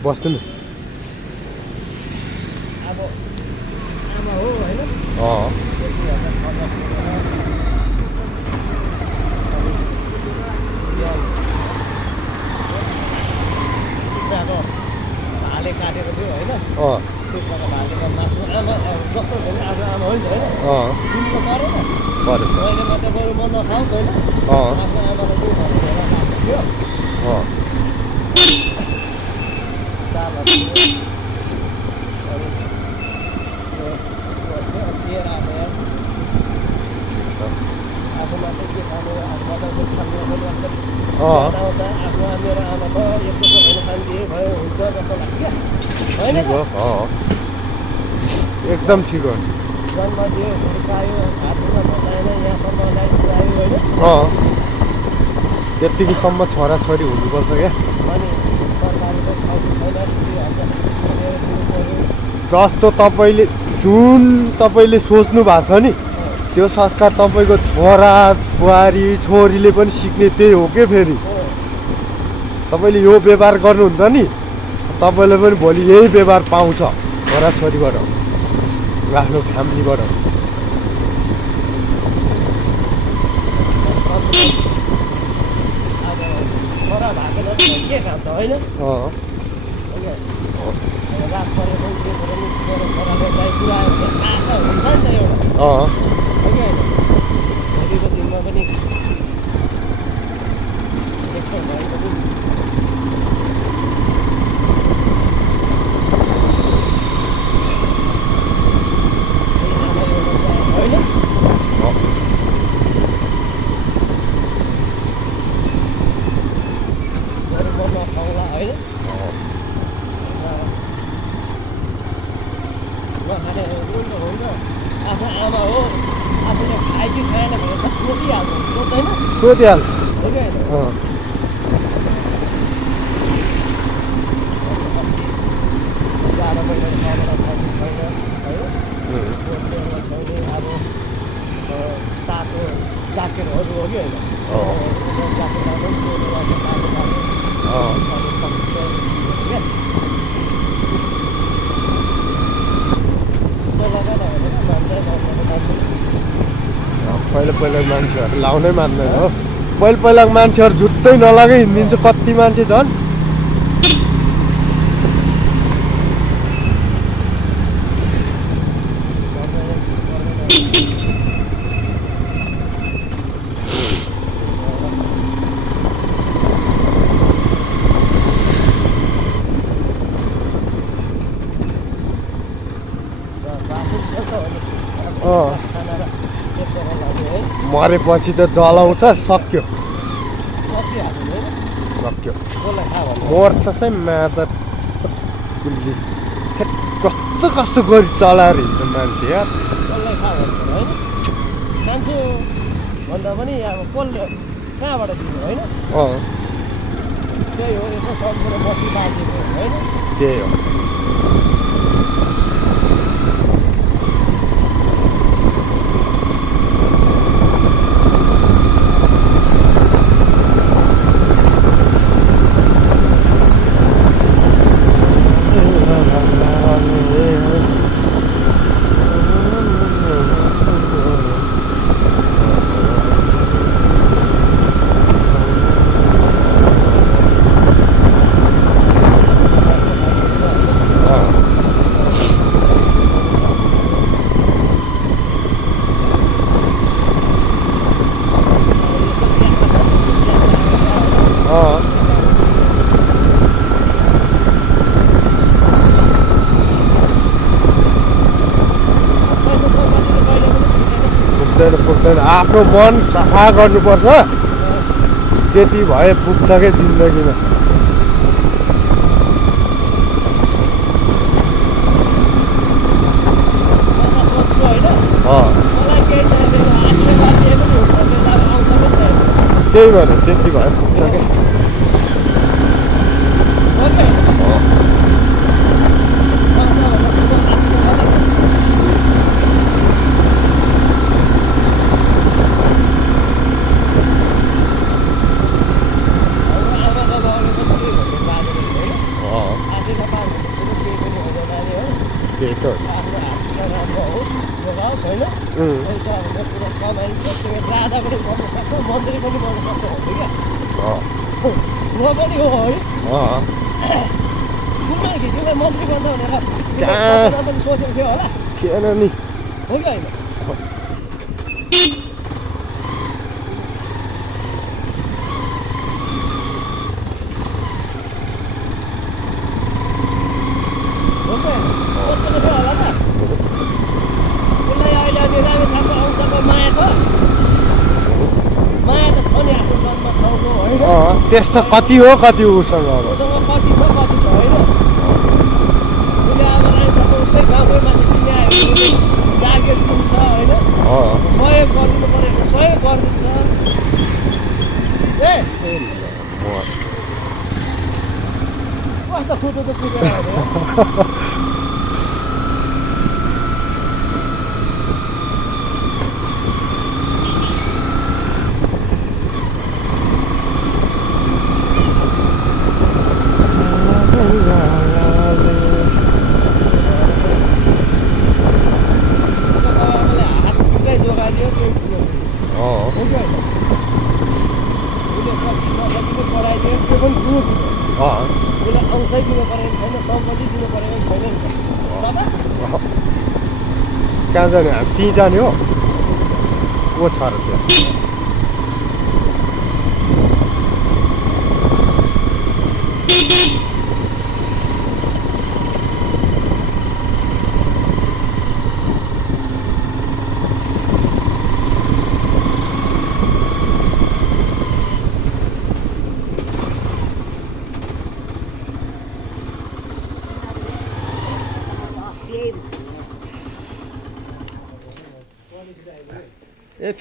बस्नु नि अब आमा हो होइन कुखुराको भाले काटेको थियो होइन कुखुराको भालेको मासु आमा जस्तो भने आफ्नो आमा हो नि त होइन दिनु त परेन मैले मात्रै बरु म नखाओस् होइन आफ्नो आमालाई दिउँ भनेर राखेको थियो दालहरू लिएर आएको यार आफू मात्रै के खानु बजारको खानु आउँछ आफ्नो मेरो आमा त यस्तो भने शान्ति भयो हुन्छ जस्तो लाग्यो क्या होइन एकदम ठिक हो जन्म दियो हुर्कायो हातमा बसाएन यहाँसम्म ल्याइपुऱ्यायो होइन त्यतिसम्म छोराछोरी हुनुपर्छ क्या अनि सरकारले जस्तो तपाईँले जुन तपाईँले सोच्नु भएको छ नि त्यो संस्कार तपाईँको छोरा बुहारी छोरीले पनि सिक्ने त्यही हो के फेरि तपाईँले यो व्यवहार गर्नुहुन्छ नि तपाईँले पनि भोलि यही व्यवहार पाउँछ छोराछोरीबाट आफ्नो फ्यामिलीबाट छोरा भएको के काम छ होइन रात परेको के पऱ्यो मेरो छोराले गाई पुऱ्यायो भने आशा हुन्छ नि त एउटा हो कि होइन भोलिको दिनमा पनि यस्तो भएको पनि सोधिहाल्छ तातो ज्याकेटहरू हो कि पहिला मान्छेहरू लाउनै मान्दैन हो पहिलाको मान्छेहरू जुत्तै नलगाइ हिँडिदिन्छ कति मान्छे झन् मरेपछि त जलाउँछ सक्यो मर्छ चाहिँ मादर कस्तो कस्तो गरी चलाएर हिँड्छ मान्छे यार मान्छे भन्दा पनि अब कसले कहाँबाट दिनु होइन त्यही हो यसो सम्पूर्ण बस्ती बाँधिएको होइन त्यही हो पुग्दैन आफ्नो मन सफा गर्नुपर्छ त्यति भए पुग्छ क्या जिन्दगीमा त्यही भएर त्यति भए पुग्छ क्या त्यही त आफ्नो हातमा राम्रो होस् जोगाओस् होइन पैसा भन्ने कुरा कमाइ राजा पनि बन्न सक्छ मन्त्री पनि बन्न सक्छ भन्थ्यो क्या म पनि हो है कुनै किसिमले मन्त्री बन्छ भनेर पनि सोचेको थियो होला थिएन नि हो कि होइन सोचेको थियो होला त उसलाई अहिले अनि रामेछापको अंशको माया छ माया त छ नि आफ्नो जन्म ठाउँको होइन त्यस्तो कति हो कति उसँग अब उसँग कति छ होइन उसले अब रामेछापको उसकै गाउँकै मान्छे चिनायो भने जागिर दिन्छ होइन सहयोग गरिदिनु पऱ्यो भने सहयोग गरिदिन्छ ए कस्तो कुदो त कुदेर आयो उसलाई अंशै दिनु परेको छैन सम्पत्ति दिनु परेको छैन नि त कहाँ जाने हामी त्यहीँ जाने हो को छ र त्यहाँ